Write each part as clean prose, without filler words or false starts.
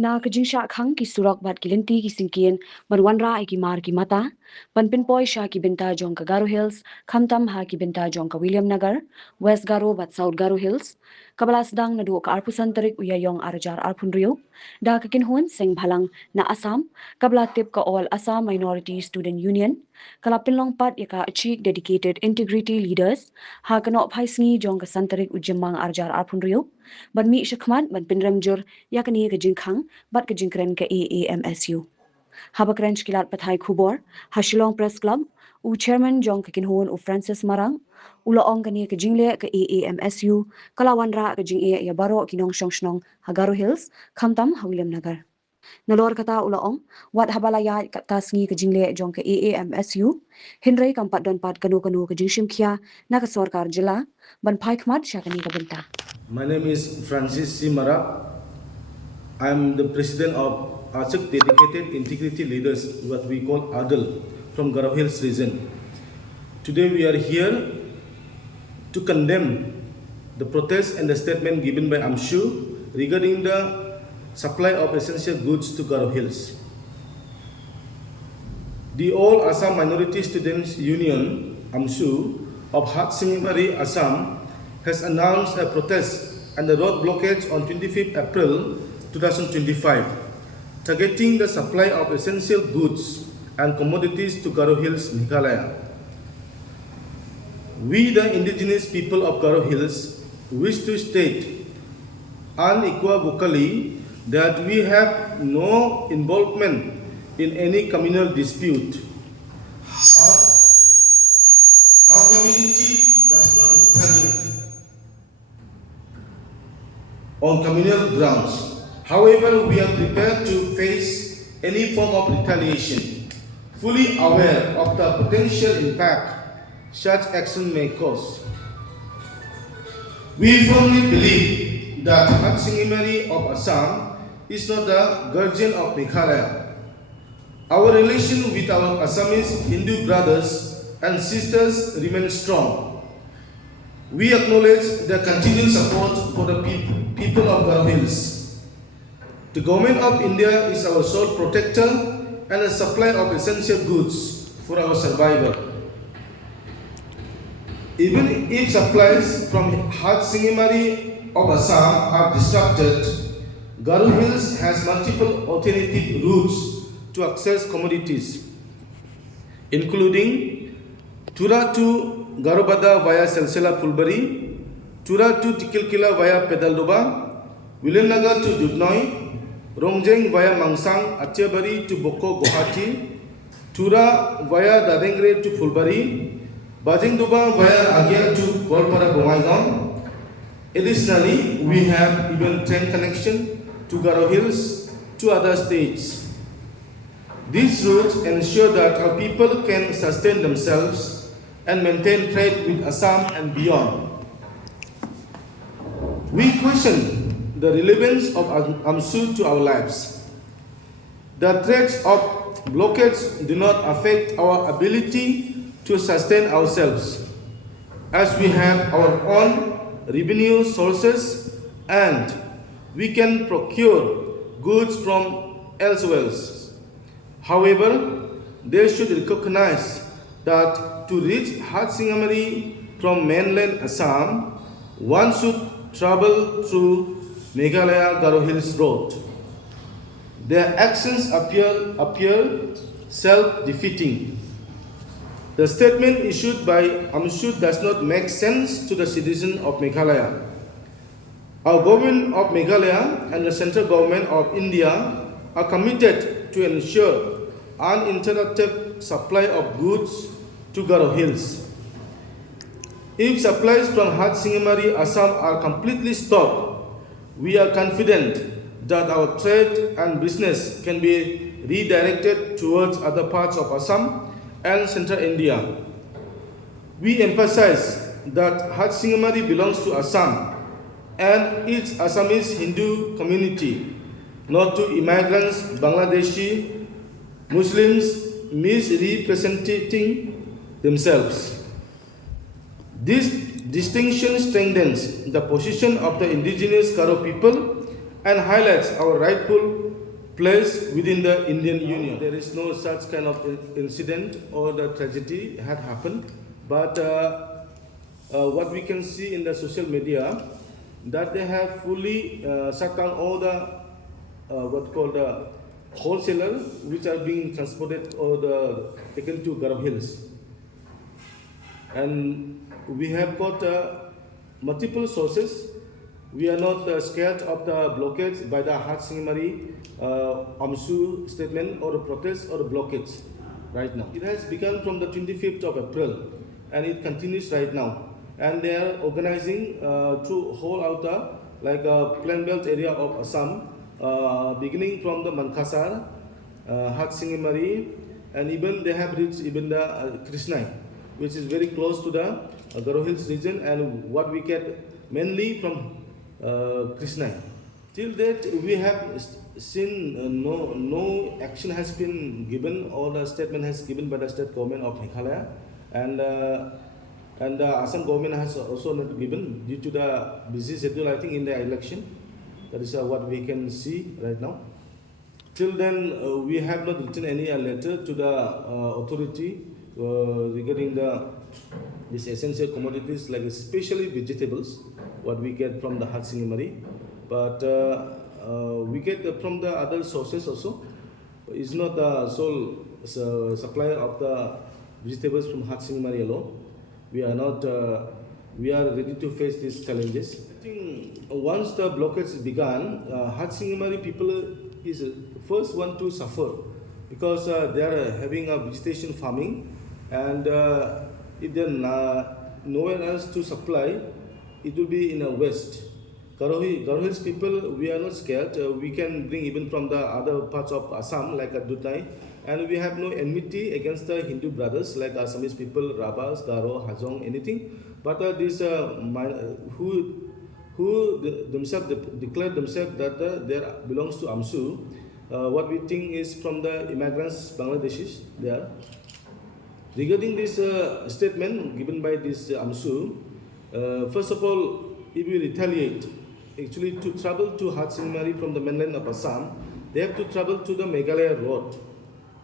Na Jingshim Khia ki Surok bat kilinti ki singkien ban wanrah ki mar ki mata ban pinpoy sha ki binta jong ka Garo Hills khamtam ha ki binta jong ka William Nagar West Garo bat South Garo Hills kabala sedang Naduh ka arpusan Tarik Iaiong arjar arpun riu da ka kinhun sing bhalang na Assam kabla tip ka all Assam Minority Student Union kala pinlong pat ya ka achik dedicated integrity leaders ha kanok phai Sngi jong ka santarik ujimang arjar arpun riu ban mi shakman ban pinramjur ya ka ni ka jingkhang bat ka jingkren ka AAMSU habakrench kilat pathai Khubor Shillong Press Club u chairman jong ka kinhon u Francis Marang ula ong ka ni ka jingle ka AAMSU kala wanrah ka jingïada ya baro kinong shnong Hagaro Hills khamtam William Nagar Nalor kata ulaong, wat habalaya kata Sngi ke jingle jong ke AAMSU, Hinray kampat don pat kanu ke Jingshim Khia, na ke Sorkar Jylla, ban pai khmat syakani ke Mynta. My name is Francis C. Mara. I am the president of ASIC Dedicated Integrity Leaders, what we call ADL, from Garo Hills region. Today we are here to condemn the protest and the statement given by Aamsu regarding the supply of essential goods to Garo Hills. The All Assam Minority Students Union, Aamsu, of Singimari, Assam, has announced a protest and a road blockage on 25th April 2025, targeting the supply of essential goods and commodities to Garo Hills, Meghalaya. We, the indigenous people of Garo Hills, wish to state unequivocally that we have no involvement in any communal dispute. Our community does not retaliate on communal grounds. However, we are prepared to face any form of retaliation, fully aware of the potential impact such action may cause. We firmly believe that Singimari of Assam is not the guardian of Meghalaya. Our relation with our Assamese Hindu brothers and sisters remains strong. We acknowledge the continued support for the people of Garo Hills. The Government of India is our sole protector and a supplier of essential goods for our survival. Even if supplies from Singimari of Assam are disrupted, Garo Hills has multiple alternative routes to access commodities, including Tura to Garobada via Silsila Pulbari, Tura to Tikilkila via Pedaldoba, Williamnagar to Dudnoi, Rongjeng via Mangsang, Atiabari to Boko Guwahati, Tura via Dadengre to Pulbari, Bajingdoba via Agia to Golpara Bongaigaon. Additionally, we have even train connection to Garo Hills to other states. These routes ensure that our people can sustain themselves and maintain trade with Assam and beyond. We question the relevance of Aamsu to our lives. The threats of blockades do not affect our ability to sustain ourselves, as we have our own revenue sources and we can procure goods from elsewhere. However, they should recognize that to reach Singimari from mainland Assam, one should travel through Meghalaya Garo Hills Road. Their actions appear self-defeating. The statement issued by Aamsu does not make sense to the citizens of Meghalaya. Our government of Meghalaya and the central government of India are committed to ensure uninterrupted supply of goods to Garo Hills. If supplies from Singimari, Assam are completely stopped, we are confident that our trade and business can be redirected towards other parts of Assam and central India. We emphasize that Singimari belongs to Assam and its Assamese Hindu community, not to immigrants, Bangladeshi, Muslims misrepresenting themselves. This distinction strengthens the position of the indigenous Garo people and highlights our rightful place within the Indian Union. There is no such kind of incident or the tragedy had happened, but what we can see in the social media that they have fully shut down all the what called the wholesalers which are being transported or taken to Garo Hills, and we have got multiple sources. We are not scared of the blockades by the Sngi Aamsu statement or the protests or the blockades right now. It has begun from the 25th of April and it continues right now. And they are organizing to hold out like a plain belt area of Assam, beginning from the Mankasar, Sngi, and even they have reached even the Krishnai, which is very close to the Garo Hills region, and what we get mainly from Krishnai. Till that we have seen no action has been given or the statement has given by the state government of Meghalaya, and the Assam government has also not given due to the busy schedule, I think, in the election. That is what we can see right now. Till then, we have not written any letter to the authority regarding these essential commodities, like especially vegetables, what we get from the Sngi, but we get from the other sources also. It's not the sole supplier of the vegetables from Sngi alone. We are not. We are ready to face these challenges. I think once the blockades began, Sngi people is the first one to suffer because they are having a vegetation farming, and if there are nowhere else to supply, it will be in the west. Garo Hills people, we are not scared. We can bring even from the other parts of Assam, like Dutnai, and we have no enmity against the Hindu brothers like Assamese people, Rabas, Garo, Hajong, anything. But these who themselves declare themselves that they belongs to Aamsu, what we think is from the immigrants, Bangladeshis, there. Regarding this statement given by this Aamsu, first of all, if we retaliate, actually to travel to Sngi from the mainland of Assam, they have to travel to the Meghalaya road.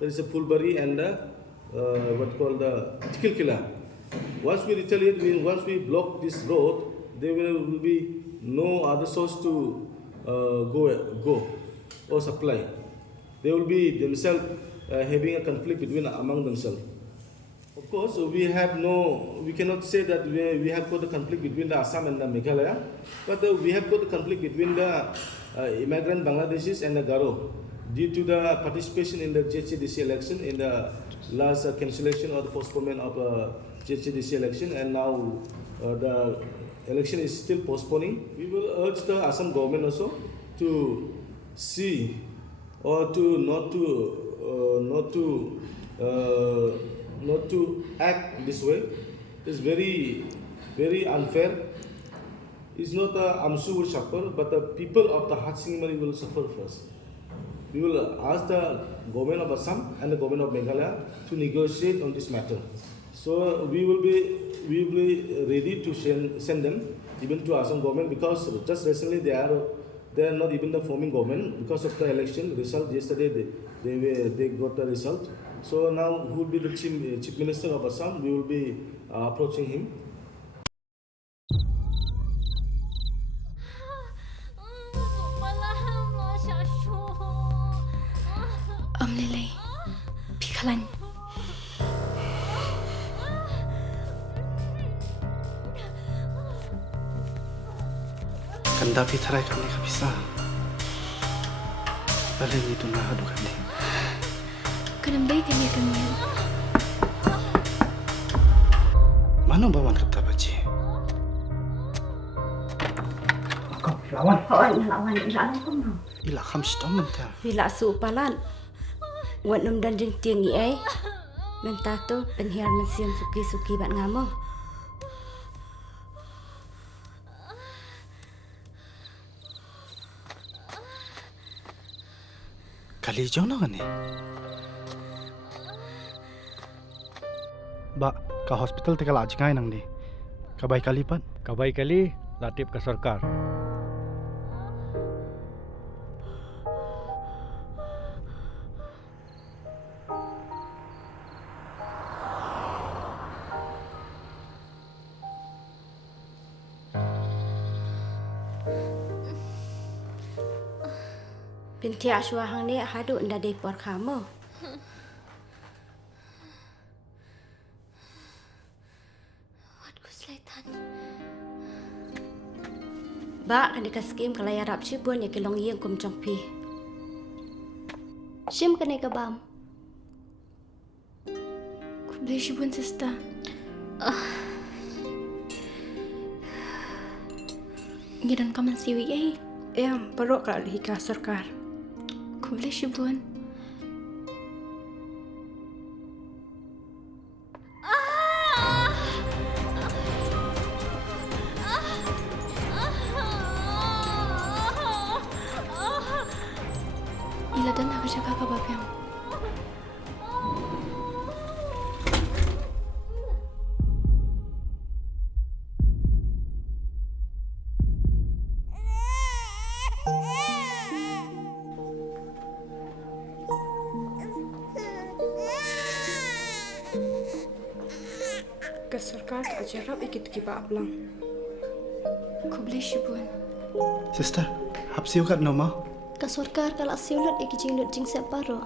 There is a Fulbari and what called the Tikilkila. Once we retaliate, once we block this road, there will be no other source to go or supply. They will be themselves having a conflict among themselves. Of course, we cannot say that we have got a conflict between the Assam and the Meghalaya, but we have got a conflict between the immigrant Bangladeshis and the Garo due to the participation in the JHDC election, in the last cancellation or the postponement of JHDC election, and now the election is still postponing. We will urge the Assam government also to see or to not to act this way. It's very, very unfair. It's not the Aamsu will suffer, but the people of the Sngi will suffer first. We will ask the government of Assam and the government of Meghalaya to negotiate on this matter. So we will be ready to send them even to Assam government, because just recently they are not even the forming government because of the election result. Yesterday they got the result. So now who will be the chief minister of Assam? We will be approaching him. Lily, Khubor. Kanda pitharai kami kabisa. Balik itu Naduh kami. Kenapa kami kami? Mana bawan kata baci? Lawan kamu. Ila kham shtong Mynta. Bila supalan, wanam dan Jaintia ngiai. Mynta tu penhiar mensiam suki bat ngamo. Kali jauh nak ni? Ba, ka hospital te kala ajkai nang ni. Kabai kali pan? Kabai kali latip ke Sorkar. Pintia shua hang ni hadu nda de por kamu. Wat ku selaitan. Ba kan dikas skim kalaya rap chibun ya kilong yeng kum chongpi. Shim kanay ka bam. Khubor shibun sister. Ngidan ka man siwi ay. Peruk kalau dihika Sorkar. Khubor shibun. Ila dan aku jaga ka babyang. Ke Sorkar ka jarap ikit kiba ablang. Khubor shibun. Sister, hapsiu kat nama. Ka Sorkar kala siulat ikijing jingsep paro.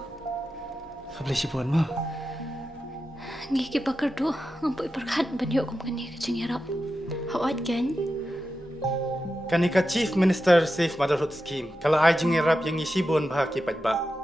Khubor shibun ma. Ngi ki bakar do ngampoi perkhan banyo kum kani kajing yarap. Hawat kan? Kanika Chief Minister Safe Motherhood Scheme. Kalau ay jingirap yang isibon bah ki paidbah.